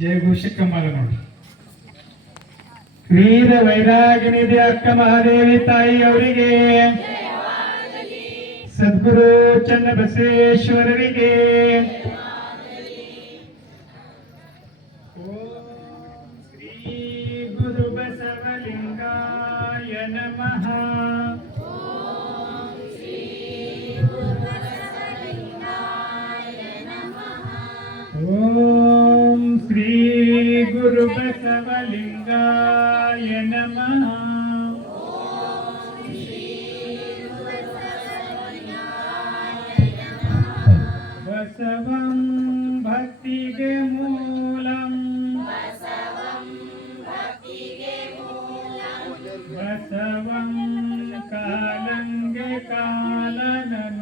ಜಯಘೋಷಕ್ಕಮ್ಮಲ್ಲ ನೋಡಿ. ವೀರ ವೈರಾಗ್ಯನಿಧಿ ಅಕ್ಕ ಮಹಾದೇವಿ ತಾಯಿ ಅವರಿಗೆ, ಸದ್ಗುರು ಚನ್ನಬಸವೇಶ್ವರರಿಗೆ, ಓಂ ಶ್ರೀ ಗುರು ಬಸವಲಿಂಗಾಯ ನಮಃ. ಓಂ ಶ್ರೀ ಗುರು ಬಸವಲಿಂಗಾಯ ನಮಃ. ಬಸವಂ ಭಕ್ತಿಗೆ ಮೂಲಂ, ಬಸವಂ ಕಾಲಂಗೆ ಕಾಲನನುಪಮಶೀಲಂ,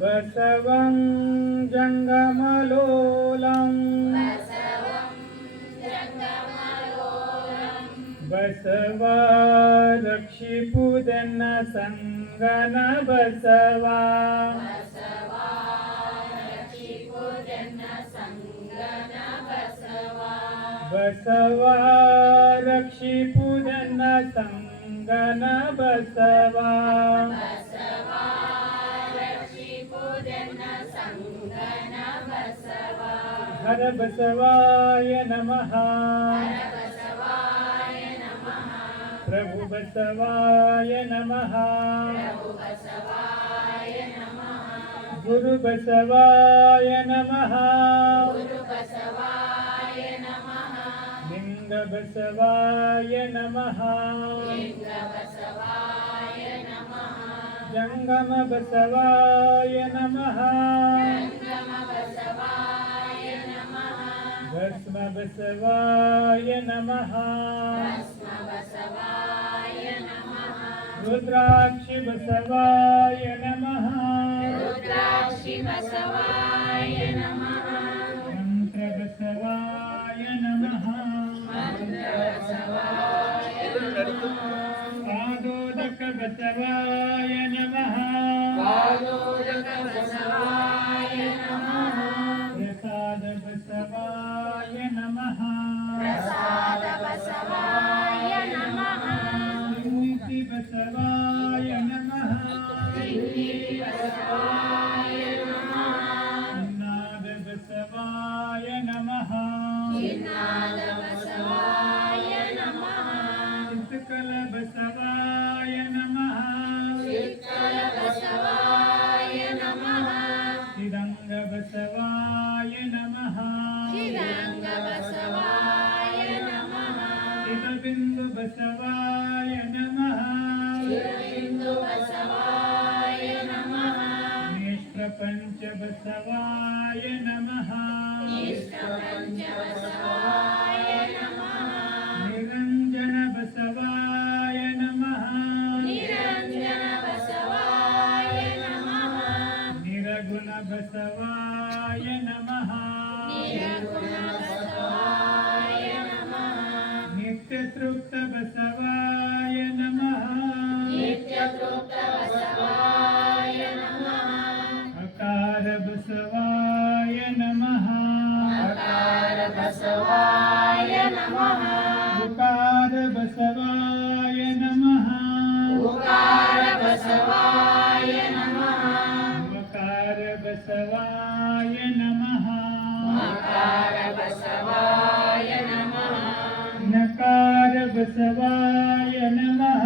ಬಸವಂ ಜಂಗಮಲೋಲಂ, ಬಸವ ರಕ್ಷಿಪುದನ್ನ ಸಂಗನ ಬಸವ, ಬಸವ ರಕ್ಷಿಪುದನ್ನ ಸಂಗನ ಬಸವ, ಹರ ಬಸವಾಯ ನಮಃ. ಪ್ರಭು ಬಸವಾಯ ನಮಃ. ಗುರು ಬಸವಾಯ ನಮಃ. ಲಿಂಗ ಬಸವಾಯ ನಮಃ. ಜಂಗಮ ಬಸವಾಯ ನಮಃ. ಭಸ್ಮ ಬಸವಾಯ ನಮಃ. ರುದ್ರಾಕ್ಷಿ ಬಸವಾಯ ನಮಃ. ಮಂತ್ರ ಬಸವಾಯ ನಮಃ. ಪಾದೋದಕ ಬಸವಾಯ ನಮಃ. ಪ್ರಸಾದ ಬಸವಾಯ ನಮಃ. ವಿಭೂತಿ ಬಸವಾಯ ನಮಃ. ಚಿನ್ನಾದ ಬಸವಾಯ ನಮಃ. ಚಿತ್ರಕಲ ಬಸವಾಯ ನಮಃ. ಶ್ರೀರಂಗ ಬಸವಾಯ ನಮಃ. ಶಿವಬಿಂದು ಬಸವಾಯ ನಮಃ. ನೇತ್ರ ಪಂಚ ಬಸವಾಯ ನಮಃ. ನಿರಂಜನ ಬಸವಾಯ ನಮಃ. ನಿರಗುಣ ಬಸವಾಯ ನಮಃ. ನಿತ್ಯ ತೃಪ್ತ ಬಸವಾಯ ನಮಃ. ಅಕಾರ ಬಸವಾಯ ನಮಃ. ಉಕಾರ ಬಸವಾಯ ನಮಃ. ವಕಾರ ಬಸವಾಯ ನಮಃ. ವಕಾರ ಬಸವಾಯ ನಮಃ. ನಕಾರ ಬಸವಾಯ ನಮಃ.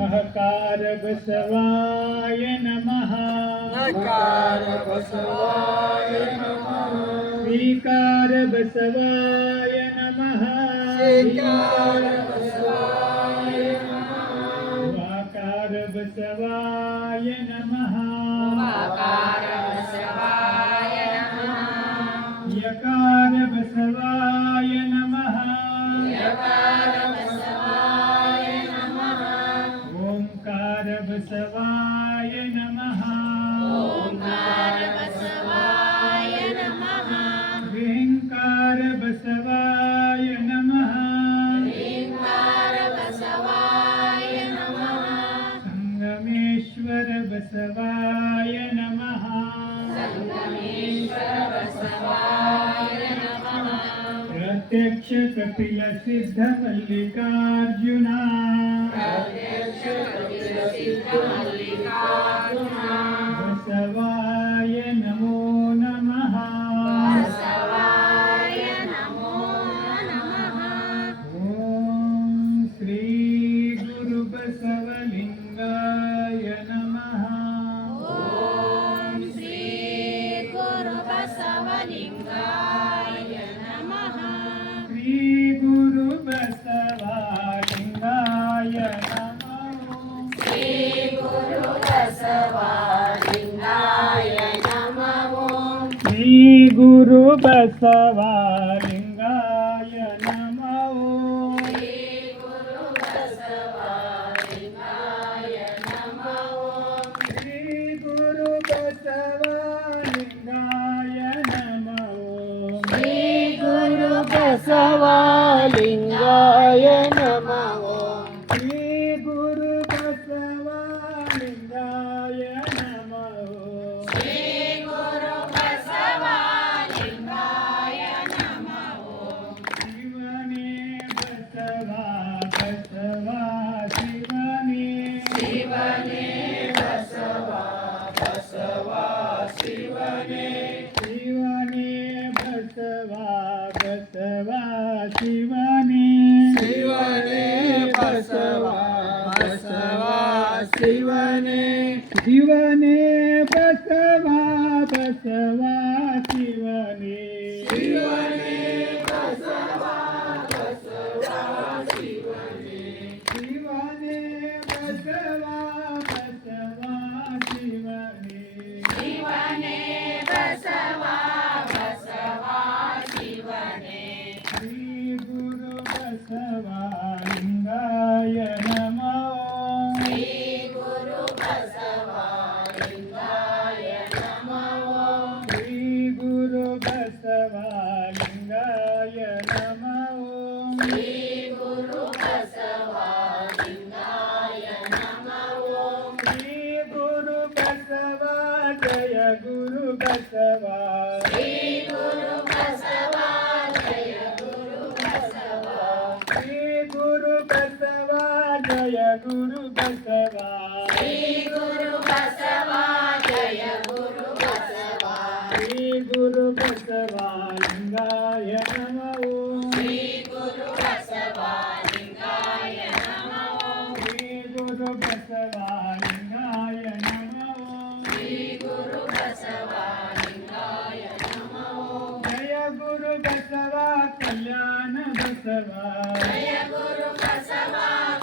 ಮಹಕಾರ ಬಸವಾಯ ನಮಃ. ಸ್ವೀಕಾರ ಬಸವಾಯ ನಮಃ. ವಾಕಾರ ಬಸವಾಯ ನಮಃ. ಯಕಾರ ಬಸವಾಯ ನಮಃ. ಓಂಕಾರ ಬಸವಾಯ ನಮಃ. ವಿಂಕಾರ ಬಸವಾಯ ನಮಃ. ಕಪಿಲ ಸಿದ್ಧ ಮಲ್ಲಿಕಾರ್ಜುನ ಬಸವಾಯ ನಮೋ ನಮಃ. ಓಂ ಶ್ರೀ ಗುರು ಬಸವಲಿಂಗಾಯ ನಮಃ. ಶ್ರೀ ಗುರು ಬಸವಲಿಂಗಾಯ ನಮಃ. ಶ್ರೀ ಗುರು ಬಸವಲಿಂಗಾಯ ನಮಃ. ಶ್ರೀ ಗುರು ಬಸವಲಿಂಗಾಯ ನಮಃ. ಶ್ರೀ ಗುರು ಬಸವಲಿಂಗಾಯ ನಮಃ. ಶ್ರೀ ಗುರು ಬಸವಲಿಂಗಾಯ ನಮಃ. ಶಿವನೇ ಬಸವ ಬಸವ ಶಿವನೇ. ಶಿವನೇ ಬಸವ ಬಸವ ಶಿವನೇ. ಶಿವನೇ ಬಸವ ಬಸವ ಶಿವನೇ. ಶಿವನೇ ಬಸವ ಬಸವ ಶಿವನೇ. ಶಿವನೇ ಬಸವ ಬಸವ ಶಿವನೇ. ಶಿವನೇ ಬಸವ ಬಸವ ಶಿವನೇ. ಶಿವನೇ ಬಸವ ಬಸವ ಶಿವನೇ. ಶ್ರೀ ಗುರು ಬಸವಲಿಂಗಾಯ ನಮಃ. ಶ್ರೀ ಗುರು ಬಸವಲಿಂಗಾಯ ನಮಃ. ಶ್ರೀ ಗುರು ಬಸವಲಿಂಗಾಯ ನಮಃ. ಶ್ರೀ ಗುರು ಬಸವಲಿಂಗಾಯ ನಮಃ. ಶ್ರೀ ಗುರು ಬಸವ ಜಯ ಗುರು ಬಸವ. ಶ್ರೀ ಗುರು ಬಸವ ಜಯ ಗುರು ಬಸವ. ಶ್ರೀ ಗುರು ಬಸವ ಜಯ ಗುರು ಬಸವ. ಶ್ರೀ ಗುರು ಬಸವ ಜಯ ಗುರು ಬಸವ. ಶ್ರೀ ಗುರು ಬಸವಲಿಂಗಾಯ ನಮಃ. ಶ್ರೀ ಗುರು ಬಸವಲಿಂಗಾಯ ನಮಃ. ಶ್ರೀ ಗುರು ಬಸವಲಿಂಗಾಯ ನಮಃ. ಶ್ರೀ ಗುರು ಬಸವಲಿಂಗಾಯ ನಮಃ. ಜಯ ಗುರು ಬಸವ ಕಲ್ಯಾಣ ಬಸವ. ಜಯ ಗುರು ಬಸವ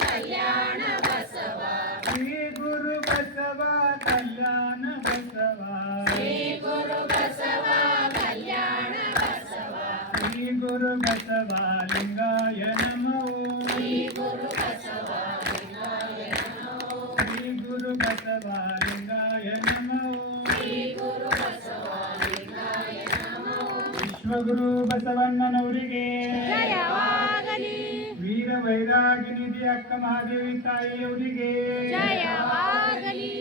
ಕಲ್ಯಾಣ ಬಸವ. ಶ್ರೀ ಗುರು ಬಸವ ಕಲ್ಯಾಣ ಬಸವ. ಶ್ರೀ ಗುರು ಬಸವ ಕಲ್ಯಾಣ ಬಸವ. ಶ್ರೀ ಗುರು ಬಸವಲಿಂಗಾಯ ನಮಃ. ಶ್ರೀ ಗುರು ಬಸವಲಿಂಗಾಯ ನಮಃ. ಶ್ರೀ ಗುರು ಬಸವಲಿಂಗಾಯ ನಮಃ. ಶ್ರೀ ಗುರು ಬಸವಲಿಂಗಾಯ ನಮಃ. ವಿಶ್ವಗುರು ಬಸವಣ್ಣನವರಿಗೆ ಜಯವಾಗಲಿ. ವೀರ ವೈರಾಗಿ ನಿಧಿ ಅಕ್ಕ ಮಹಾದೇವಿ ತಾಯಿಯವರಿಗೆ ಜಯವಾಗಲಿ.